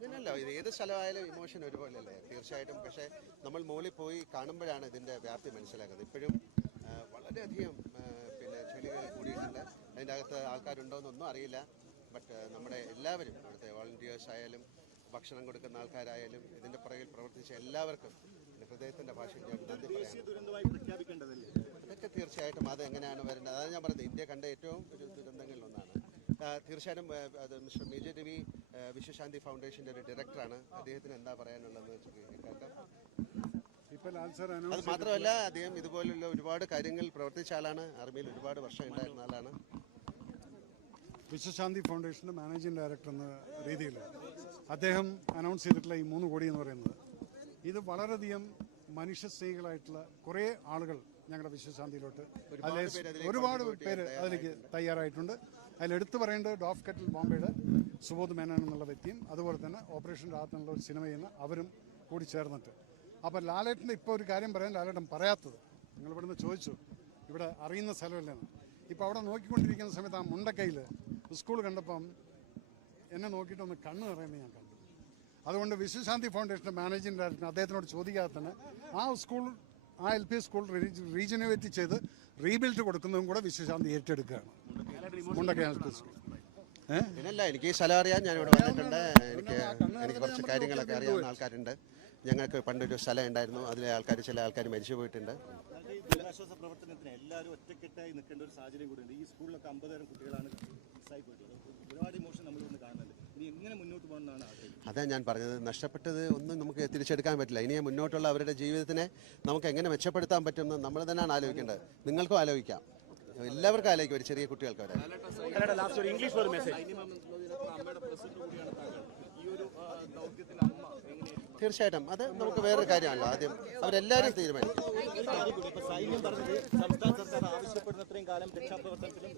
പിന്നല്ലോ ഇത് ഏത് സ്ഥലമായാലും ഇമോഷൻ ഒരുപോലെയല്ലേ തീർച്ചയായിട്ടും. പക്ഷേ നമ്മൾ മുകളിൽ പോയി കാണുമ്പോഴാണ് ഇതിൻ്റെ വ്യാപ്തി മനസ്സിലാക്കുന്നത്. ഇപ്പോഴും വളരെയധികം പിന്നെ ചെളികൾ കൂടിയിട്ടുണ്ട്. അതിൻ്റെ അകത്ത് ആൾക്കാരുണ്ടോയെന്നൊന്നും അറിയില്ല. ബട്ട് നമ്മുടെ എല്ലാവരും അവിടുത്തെ വോളണ്ടിയേഴ്സ് ആയാലും ഭക്ഷണം കൊടുക്കുന്ന ആൾക്കാരായാലും ഇതിൻ്റെ പുറകിൽ പ്രവർത്തിച്ച എല്ലാവർക്കും ഹൃദയത്തിൻ്റെ ഭാഷയിൽ ഞാൻ നന്ദി പറയാം. അതൊക്കെ തീർച്ചയായിട്ടും അത് എങ്ങനെയാണ് വരേണ്ടത് അതാണ് ഞാൻ പറയുന്നത്. ഇന്ത്യ കണ്ട ഏറ്റവും ഒരു ദുരന്തങ്ങളിലൊന്നാണ്. തീർച്ചയായിട്ടും അത് മിസ്റ്റർ മേജർ രവി വിശ്വശാന്തി ഫൗണ്ടേഷൻ്റെ ഒരു ഡയറക്ടറാണ്. അദ്ദേഹത്തിന് എന്താ പറയാനുള്ളതെന്ന് കേൾക്കാം. അത് മാത്രമല്ല അദ്ദേഹം ഇതുപോലുള്ള ഒരുപാട് കാര്യങ്ങൾ പ്രവർത്തിച്ച ആളാണ്. ആർമിയിൽ ഒരുപാട് വർഷം ഉണ്ടായിരുന്ന ആളാണ്. വിശ്വശാന്തി ഫൗണ്ടേഷൻ്റെ മാനേജിംഗ് ഡയറക്ടർ എന്ന രീതിയിൽ അദ്ദേഹം അനൗൺസ് ചെയ്തിട്ടുള്ള ഈ 3 കോടി എന്ന് പറയുന്നത് ഇത് വളരെയധികം മനുഷ്യസ്നേഹികളായിട്ടുള്ള കുറേ ആളുകൾ ഞങ്ങളുടെ വിശ്വശാന്തിയിലോട്ട് ഒരുപാട് പേര് അതിലേക്ക് തയ്യാറായിട്ടുണ്ട്. അതിലെടുത്ത് പറയേണ്ടത് ഡോഫ് കെറ്റിൽ ബോംബെയുടെ സുബോധ് മേനോൻ എന്നുള്ള വ്യക്തിയും അതുപോലെ തന്നെ ഓപ്പറേഷൻ രാഹത്ത് എന്നുള്ള ഒരു സിനിമയിൽ നിന്ന് അവരും കൂടി ചേർന്നിട്ട്. അപ്പോൾ ലാലേട്ടൻ്റെ ഇപ്പോൾ ഒരു കാര്യം പറയാൻ ലാലേട്ടൻ പറയാത്തത് നിങ്ങൾ ഇവിടുന്ന് ചോദിച്ചു ഇവിടെ അറിയുന്ന സ്ഥലമല്ലേന്ന്. ഇപ്പോൾ അവിടെ നോക്കിക്കൊണ്ടിരിക്കുന്ന സമയത്ത് ആ മുണ്ടക്കൈയിൽ സ്കൂൾ കണ്ടപ്പം എന്നെ നോക്കിയിട്ടൊന്ന് കണ്ണ് നിറയുന്നത് ഞാൻ കണ്ടു. അതുകൊണ്ട് വിശ്വശാന്തി ഫൗണ്ടേഷൻ്റെ മാനേജിംഗ് ഡയറക്ടർ അദ്ദേഹത്തിനോട് ചോദിക്കാതെ തന്നെ ആ സ്കൂൾ ആ LP സ്കൂൾ റീജനുവേറ്റ് ചെയ്ത് റീബിൽഡ് കൊടുക്കുന്നതും കൂടെ വിശ്വശാന്തി ഏറ്റെടുക്കുകയാണ്. മുണ്ടക്കൈ LP സ്കൂൾ പിന്നല്ല എനിക്ക് ഈ സ്ഥലം അറിയാം. ഞാനിവിടെ വന്നിട്ടുണ്ട്. എനിക്ക് കുറച്ച് കാര്യങ്ങളൊക്കെ അറിയാവുന്ന ആൾക്കാരുണ്ട്. ഞങ്ങൾക്ക് പണ്ടൊരു സ്ഥലം ഉണ്ടായിരുന്നു. അതിലെ ചില ആൾക്കാർ മരിച്ചു പോയിട്ടുണ്ട്. ദുരിതാശ്വാസ പ്രവർത്തനത്തിന് എല്ലാവരും ഒറ്റക്കെട്ടായി നിൽക്കേണ്ട ഒരു സാഹചര്യം കൂടിയുണ്ട്. ഈ സ്കൂളിലൊക്കെ 50,000 കുട്ടികളാണ് മിസ്സായി പോയിട്ടുള്ളത്. ഒരുപാട് ഇമോഷൻ നമ്മളിന്ന് കാണുന്നുണ്ട്. ഇനി എങ്ങനെ മുന്നോട്ട് പോകുന്നതാണ് ആഗ്രഹം? അതാ ഞാൻ പറഞ്ഞത്. നഷ്ടപ്പെട്ടത് ഒന്നും നമുക്ക് തിരിച്ചെടുക്കാൻ പറ്റില്ല. ഇനി മുന്നോട്ടുള്ള അവരുടെ ജീവിതത്തിനെ നമുക്ക് എങ്ങനെ മെച്ചപ്പെടുത്താൻ പറ്റുമെന്ന് നമ്മൾ തന്നെയാണ് ആലോചിക്കേണ്ടത്. നിങ്ങൾക്കും ആലോചിക്കാം, എല്ലാവർക്കും ആലോചിക്കും. ഒരു ചെറിയ കുട്ടികൾക്ക് വരെ തീർച്ചയായിട്ടും അത് നമുക്ക് വേറൊരു കാര്യമല്ല. ആദ്യം അവരെല്ലാവരും തീരുമാനിക്കും. സൈന്യം പറഞ്ഞത് സംസ്ഥാന സർക്കാർ ആവശ്യപ്പെടുന്നത്രയും കാലം രക്ഷാപ്രവർത്തനത്തിലും